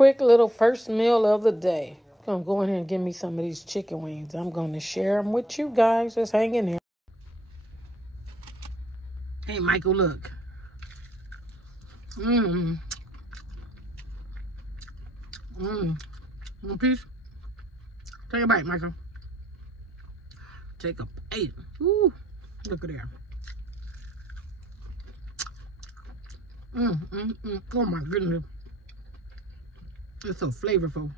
quick little first meal of the day. I'm gonna go in here and give me some of these chicken wings. I'm gonna share them with you guys. Just hang in there. Hey, Michael, look. One piece. Take a bite, Michael. Take a bite. Ooh, look at there. Oh my goodness. It's so flavorful.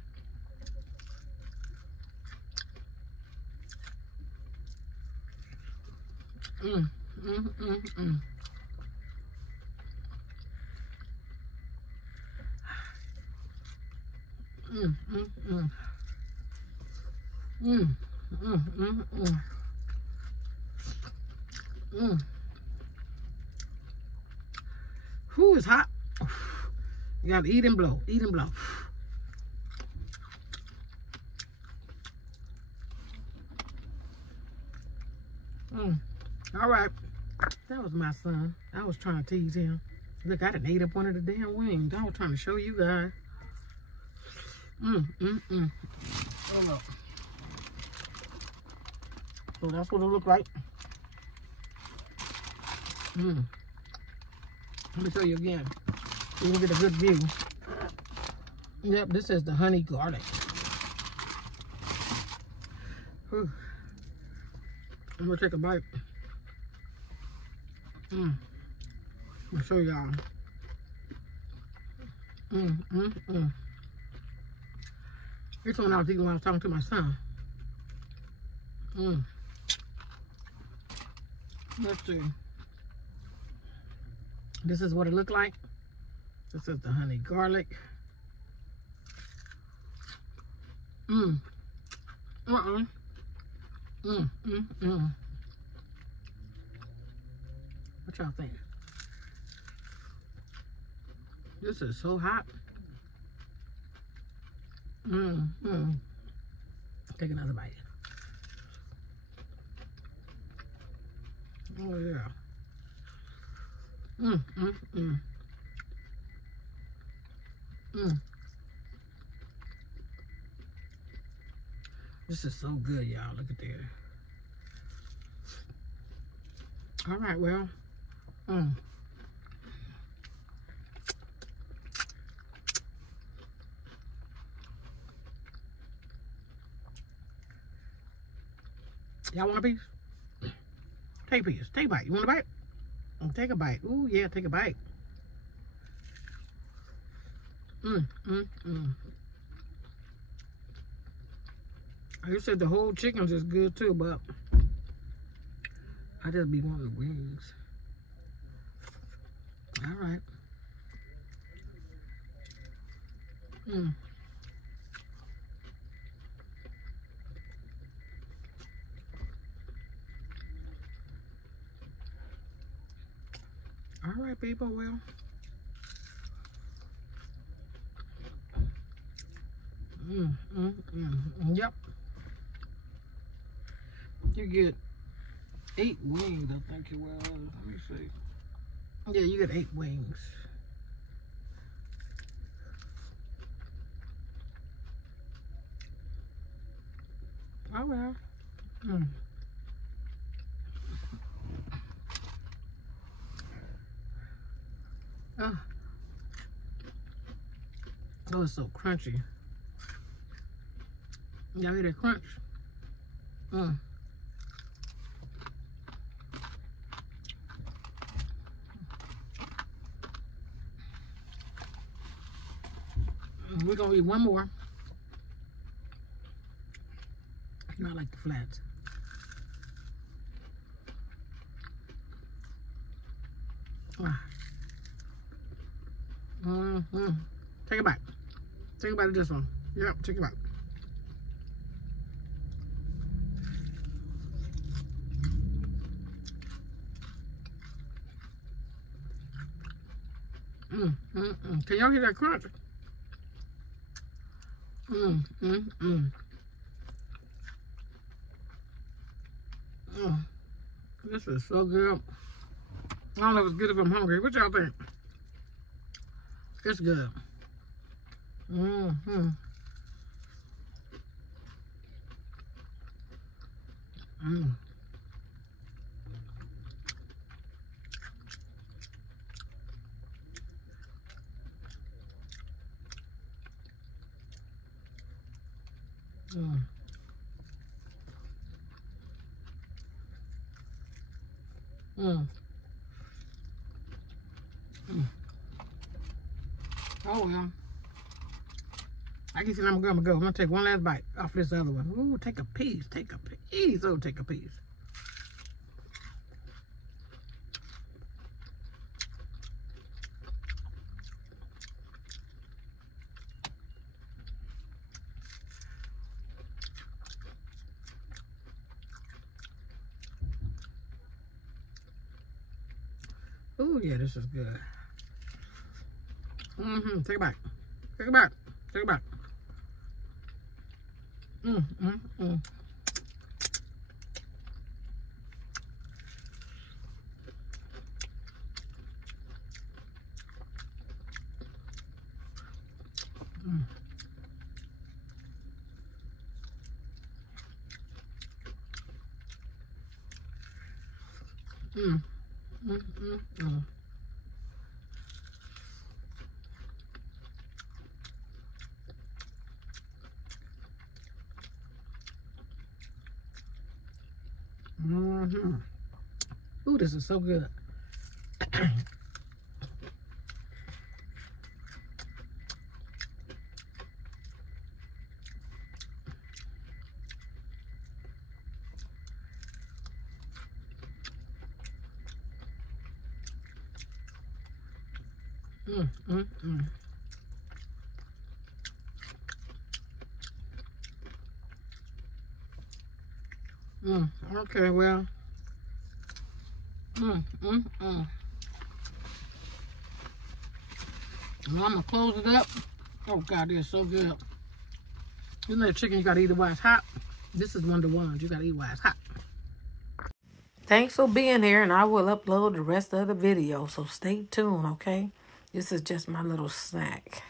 Whew, it's hot. You gotta eat and blow, eat and blow. All right, that was my son. I was trying to tease him. Look, I done ate up one of the damn wings. I was trying to show you guys. Hold up. So that's what it looked like. Let me show you again. So you can get a good view. Yep, this is the honey garlic. Whew. I'm gonna take a bite. I'll show y'all. This one I was eating when I was talking to my son. Let's see. This is what it looked like. This is the honey garlic. What y'all think? This is so hot. Take another bite. Oh yeah. This is so good, y'all. Look at that. All right, well. Y'all want a piece? Take a piece. Take a bite. You want a bite? Take a bite. Ooh, yeah, take a bite. I said the whole chickens is good too, but I just be wanting the wings. All right. All right, people, well. Yep. You get 8 wings, I think it was. Let me see. Yeah, you get 8 wings. Oh, well. Oh, it's so crunchy. Y'all hear that crunch? We're gonna eat one more. You know, I like the flats. Take a bite. Take a bite of this one. Yep, take a bite. Can y'all hear that crunch? This is so good. I don't know if it's good if I'm hungry. What y'all think? It's good. Mm-hmm. Mm. Mm. Mm. Mm. Oh well. I guess I'm gonna go. I'm gonna take one last bite off this other one. Ooh, take a piece. Take a piece. Oh, take a piece. Ooh, yeah, this is good. Mm-hmm. Take it back. Take it back. Take it back. Mm, mm, mm. Mm. Mm. Mm, mm, mm. Mm-hmm. Ooh, this is so good. Mm, mm, mm. Mm. Okay, well. Mm, mm, mm. Well, I'm gonna close it up. Oh God, they're so good. You know, chicken you gotta eat it while it's hot. This is one of the ones you gotta eat while it's hot. Thanks for being here, and I will upload the rest of the video. So stay tuned, okay? This is just my little snack.